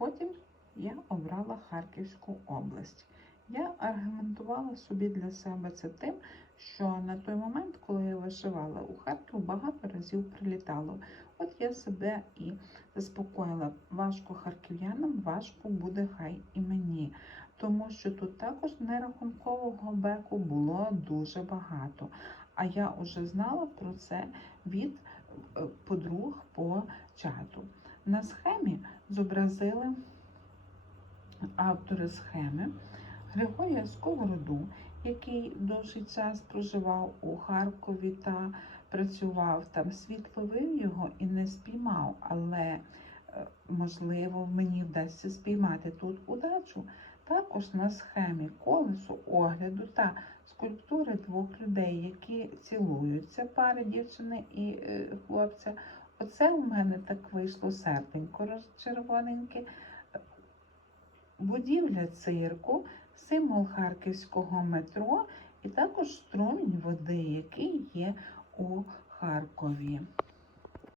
Потім я обрала Харківську область. Я аргументувала собі для себе це тим, що на той момент, коли я вишивала у Харків, багато разів прилітало. От я себе і заспокоїла. Важко харків'янам, важко буде хай і мені. Тому що тут також нерахункового беку було дуже багато. А я вже знала про це від е, подруг по чату. На схемі зобразили автори схеми Григорія Сковороду, який довший час проживав у Харкові та працював там. Світ ловив його і не спіймав, але е, можливо мені вдасться спіймати тут удачу. Також на схемі колесо огляду та скульптури двох людей, які цілуються, пари дівчини і е, хлопця. Оце у мене так вийшло серденько розчервоненьке. Будівля цирку, символ харківського метро і також струмінь води, який є у Харкові.